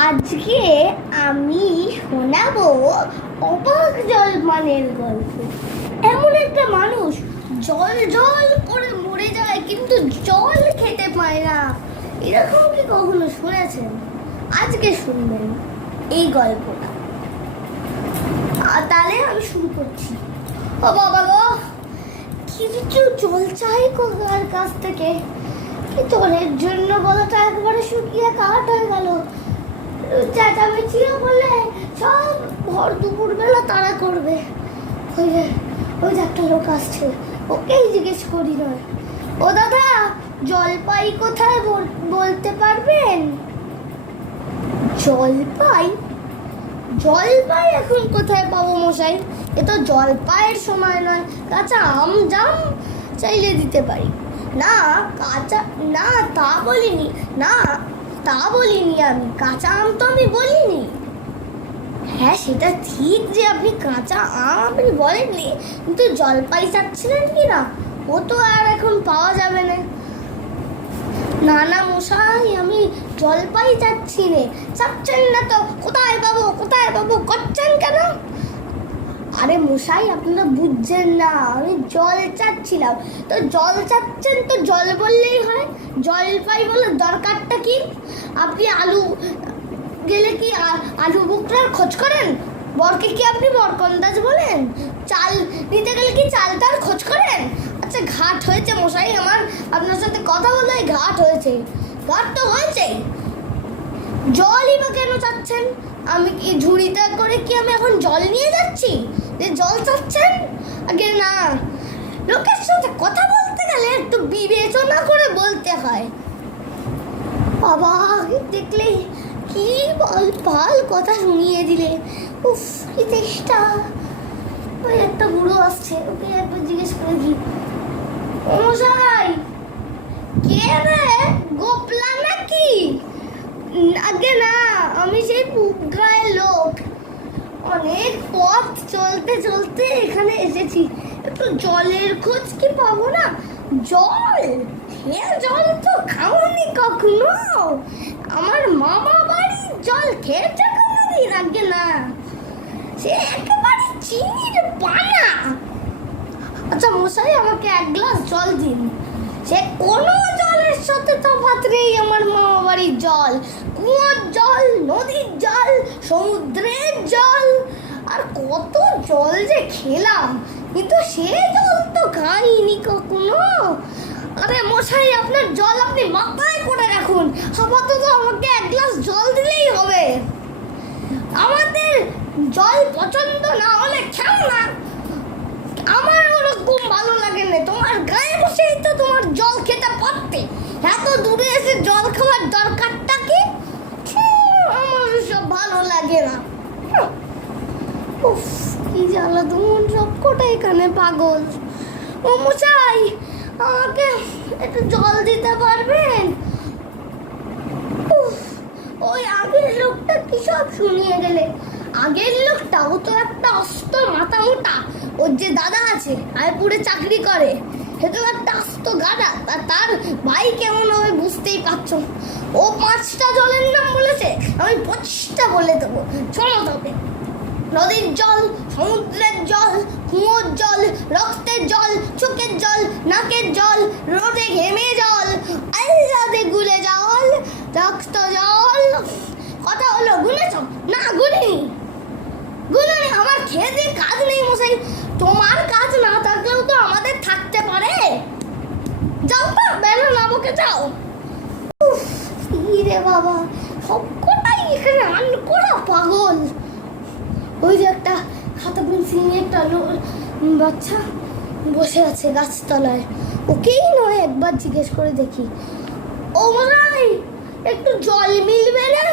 আজকে আমি শোনাবো অবাক জলপানের গল্প। এমন একটা মানুষ জল জল করে মরে যায় কিন্তু জল খেতে পায় না। এরকম কি কখনো শুনেছেন? আজকে শুনবেন এই গল্পটা। তাহলে আমি শুরু করছি। ও বাবা গো, কিছু জল চাই কার কাছ থেকে। কি জলের জন্য গলাটা একবারে শুকিয়ে কাঠ হয়ে গেল। চেঁচামেচিও বলে সব ভর দুপুর বেলা তাড়া করবে। ওই একটা লোক আসছে, ওকেই জিজ্ঞেস করি নয়। ও দাদা, জলপাই কোথায় বলতে পারবেন? জলপাই? জলপাই এখন কোথায় পাবো মশাই? এ তো জলপাইয়ের সময় নয়। কাঁচা আম জাম চাইলে দিতে পারি। না কাঁচা, না তা বলিনি, না তা বলিনি আমি। কাঁচা আম তো আমি বলিনি। হ্যাঁ, সেটা ঠিক যে আপনি কাঁচা আম আপনি বলেননি, কিন্তু জলপাই চাচ্ছিলেন কি না? ও তো আর এখন পাওয়া যাবে না। না না মশাই, আমি জলপাই চাচ্ছি নে। চাচ্ছেন না তো কোথায় পাবো কোথায় পাবো করছেন কেন? আরে মশাই, আপনারা বুঝছেন না, আমি জল চাচ্ছিলাম। তো জল চাচ্ছেন তো জল বললেই হয়। জলপাই বলে দরকারটা কি? আপনি আলু গেলে কি আলু বুকটার খোঁজ করেন? বরকে কি আপনি বরকন্দাজ বলেন? চাল নিতে গেলে কি চালটার খোঁজ করেন? আচ্ছা, ঘাট হয়েছে মশাই আমার আপনার সাথে কথা বলে। ঘাট হয়েছে, ঘাট তো হয়েছে। জলই বা কেন চাচ্ছেন? আমি কি ঝুড়িতে করে কি আমি এখন জল নিয়ে যাচ্ছি যে জল চাচ্ছেন? আগে না, লোকের সাথে কথা বলতে গেলে একটু বিবেচনা করে বলতে হয়। বাবা দেখলেই কি ভাল কথা শুনিয়ে দিলে। উফ, কি চেষ্টা। ওই একটা বুড়ো আসছে, ওকে একবার জিজ্ঞেস করে কি। ও মশাই, কে রে? গোপলা নাকি? আগে না, আমি সেই গায়ের লোক। অনেক পথ চলতে চলতে এখানে এসেছি। একটু জলের খোঁজ কি পাবো না? জল? জল তো খাওনি কখনো? আমার মামা বাড়ির জল খেয়েছে কোনোদিন? আগে না, সে একেবারে চিনির পানা। আচ্ছা মশাই, আমাকে এক গ্লাস জল দিন। সে কোনো জলের সাথে তফাৎ নেই আমার মামা বাড়ির জল। কুয়োর জল, নদীর জল, সমুদ্রের জল, আর কত জল যে খেলাম, কিন্তু সে জল তো খাইনি কখনো। আরে মশাই, আপনার জল আপনি মাথায় করে রাখুন। আপাতত আমাকে এক গ্লাস জল দিলেই হবে। আমাদের জল পছন্দ না হলে খাও না। আমার ওরকম ভালো লাগে না। তোমার গায়ে বসেই তো তোমার জল খেতে পারতে। এত দূরে এসে জল খাওয়ার দরকারটা কি? আমার সব ভালো লাগে না। উফ, কি জ্বালা, তুমি সব কটা এখানে পাগল। ও মশাই, আমাকে একটু জল দিতে পারবেন? ওই আগের লোকটা কি সব শুনিয়ে গেলে। আগের লোকটাও তো একটা অস্ত মাথা মোটা। ওর যে দাদা আছে আয়পুরে চাকরি করে, সে তো একটা আস্ত গাদা। তার ভাই কেমন হবে বুঝতেই পারছো। ও 5টা জলের নাম বলেছে, আমি 25টা বলে দেবো। শোনো তবে, নদীর জল, সমুদ্রের জল, কুয়োর জল, রক্তের জল, চোখের জল, নাকের জল, রোদে ঘেমে জল, আল্লাদে গুলে জল, রক্ত জল। কথা হলো, গুনেছ? না গুনিনি। আমার খেয়ে দিয়ে কাজ নেই মশাই। তোমার কাজ না থাকলেও তো আমাদের থাকতে পারে। যাও না, বেলা নামকে যাও। রে বাবা, সবকটাই এখানে আনকোড়া পাগল। ওই যে একটা খাতা পেন্সিল নিয়ে একটা বাচ্চা বসে আছে গাছতলায়, ওকেই নয় একবার জিজ্ঞেস করে দেখি। ও মশাই, একটু জল মিলবে না?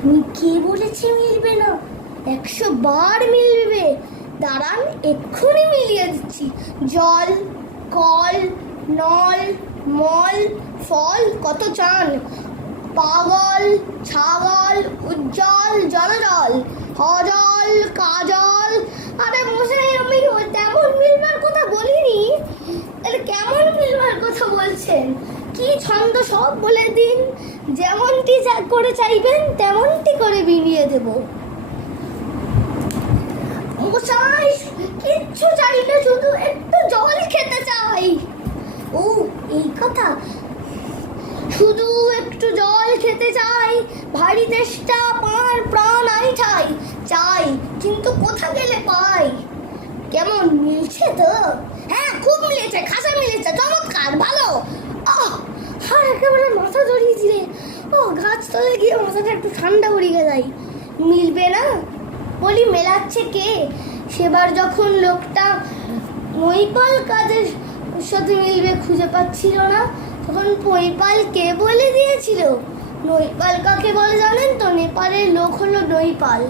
আমি কি বলেছি মিলবে না? 100 বার মিলবে। দাঁড়ান, এক্ষুনি মিলিয়ে দিচ্ছি। জল, কল, নল, মল, ফল, কত চান? পাগল, ছাগল, উজ্জ্বল, জলজল, হজল, কাজল। আরে মশাই, আমি তেমন মিলবার কথা বলিনি। তাহলে কেমন মিলবার কথা বলছেন? কি ছন্দ সব বলে দিন। যেমনটি করে চাইবেন তেমনটি করে বিনিয়ে দেব। মশাই কিচ্ছু চাই না, শুধু একটু জল খেতে চাই। ও এই কথা, শুধু একটু জল খেতে চাই, ভারী তেষ্টা পার প্রাণ আইঠাই চাই, কিন্তু কোথা গেলে পাই? কেমন মিলছে তো? হ্যাঁ খুব মিলেছে, খাসা মিলেছে, চমৎকার, ভালো। আর একেবারে মাথা ধরিয়ে দিলে, গাছ তলে গিয়ে মাথাটা একটু ঠান্ডা করিয়ে যাই। মিলবে না? বলি মেলাচ্ছে কে? সেবার যখন লোকটা মহিপাল কাদের সাথে মিলবে খুঁজে পাচ্ছিল না, তখন মহিপাল কে বলে দিয়েছিল। নৈপাল কাকে বলে জানেন তো? নেপালের লোক হলো নৈপাল।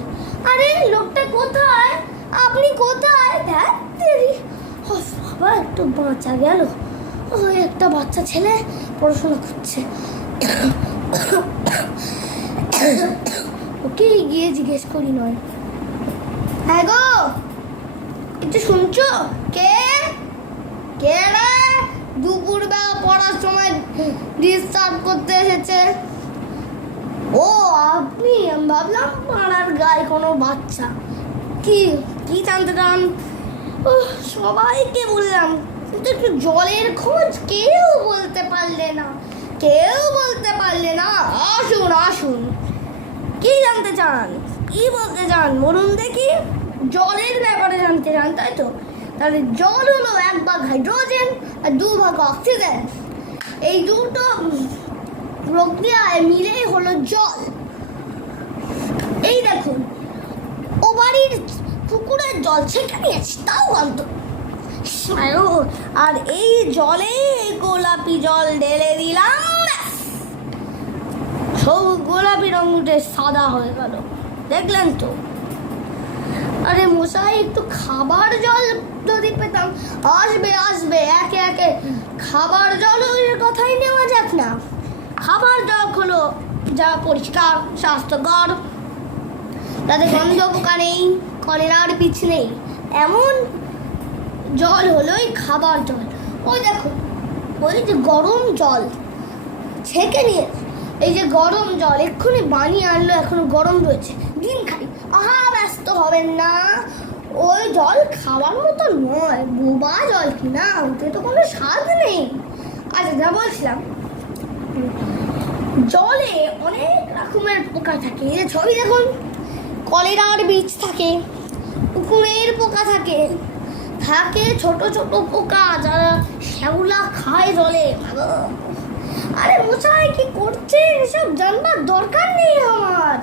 আরে লোকটা কোথায়? আপনি কোথায়? বাবা একটু বাঁচা গেল। ওই একটা বাচ্চা ছেলে পড়াশোনা করছে, ওকে গিয়ে জিজ্ঞেস করি নয়। হ্যাঁ গো, একটু শুনছো? কে কে রে দুপুরবেলা পড়ার সময় ডিস্টার্ব করতে এসেছে? ও আপনি? আমি ভাবলাম পাড়ার গায়ে কোনো বাচ্চা। কি কি জানতে চান? ও সবাইকে বললাম, কিন্তু একটু জলের খোঁজ কেউ বলতে পারলে না, কেউ বলতে পারলে না। আসুন আসুন, কি জানতে চান? কি বলতে চান বলুন দেখি। জলের ব্যাপারে জানতে চান তাই তো? তাহলে জল হলো 1 ভাগ হাইড্রোজেন আর 2 ভাগ অক্সিজেন। এই দুটো প্রক্রিয়ায় মিলেই হলো জল। এই দেখুন, ও বাড়ির পুকুরের জল সেখানে আছে, তাও আনতো। আর এই জলে গোলাপি জল ঢেলে দিলাম, সব গোলাপি রঙ উঠে সাদা হয়ে গেল, দেখলেন তো? আরে মশাই একটু খাবার জল যদি পেতাম। আসবে আসবে, একে একে খাবার জলের কথাই নেওয়া যাক না। খাবার জল হলো যা পরিষ্কার স্বাস্থ্যকর, তাতে গন্ধ পোকা নেই, কলেরার পিছ নেই, এমন জল হলো এই খাবার জল। ওই দেখো, ওই যে গরম জল ছেঁকে নিয়ে, এই যে গরম জল এক্ষুনি বানিয়ে আনলো, এখনো গরম রয়েছে, দিন খাই। ব্যস্ত হবেন না, ওই জল খাওয়ার মতো নয়, বোবা জল কিনা, ওতে তো কোনো স্বাদ নেই। আচ্ছা যা বলছিলাম, জলে অনেক রকমের পোকা থাকে। এই ছবি দেখুন, কলেরার বীজ থাকে, উকুনের পোকা থাকে, থাকে ছোট ছোট পোকা যারা শ্যাওলা খায় জলে। আরে মশাই কি করছেন? এসব জানবার দরকার নেই আমার,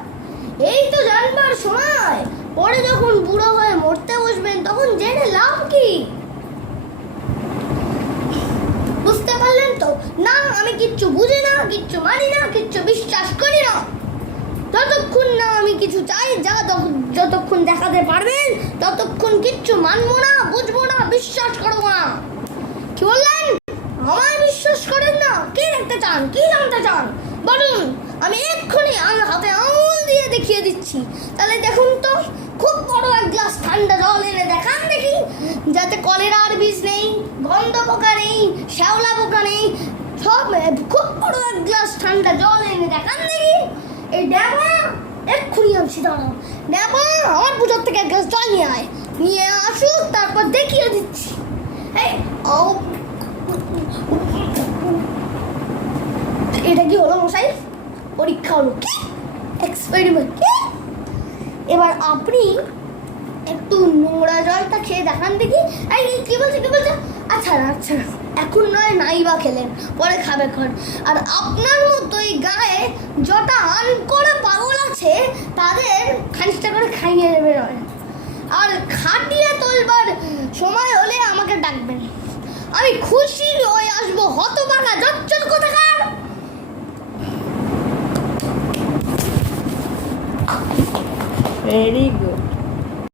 এই তো জানবার সময়। পরে যখন বুড়ো হয়ে মরতে বসবেন তখন জেনে লাভ কি? বুঝতে পারলেন তো? না আমি কিচ্ছু বুঝি না, কিচ্ছু মানি না, কিচ্ছু বিশ্বাস করি না। যতক্ষণ না আমি কিছু চাই, যতক্ষণ দেখাতে পারবেন ততক্ষণ কিচ্ছু মানবো না, বুঝবো না, বিশ্বাস করবো না। কি বললেন? আমায় বিশ্বাস করেন না? কি দেখতে চান? কি জানতে চান বলুন, আমি এক্ষুনি হাতে আঙুল দিয়ে দেখিয়ে দিচ্ছি। তাহলে দেখুন তো, খুব বড় 1 গ্লাস ঠান্ডা জল এনে দেখান দেখি, যাতে কলেরার বীজ নেই, গন্ধ পোকা নেই, শ্যাওলা পোকা নেই, সব। খুব বড় 1 গ্লাস ঠান্ডা জল এনে দেখান দেখি। এই ড্যাবা এক্ষুনি আনছি, দাঁড়াও। ড্যাবা আমার পুজোর থেকে 1 গ্লাস জল নিয়ে আয়, নিয়ে আসুক, তারপর দেখিয়ে দিচ্ছি। এটা কি হলো মশাই? পরীক্ষা হলো কি? এক্সপেরিমেন্ট কি? এবার আপনি একটু নোংরা জলটা খেয়ে দেখান দেখি। এই কি বলছে কি বলছে? আচ্ছা আচ্ছা, এখন নয়, নাই বা খেলেন, পরে খাবে খন। আর আপনার মতোই গায়ে যটা আন করে পাগল আছে তাদের খানিকটা করে খাইয়ে দেবে নয়। আর খাটিয়ে তোলবার সময় হলে আমাকে ডাকবেন, আমি খুশি হয়ে আসবো। হতভাগা জচ্চল কোথাকার। Very good.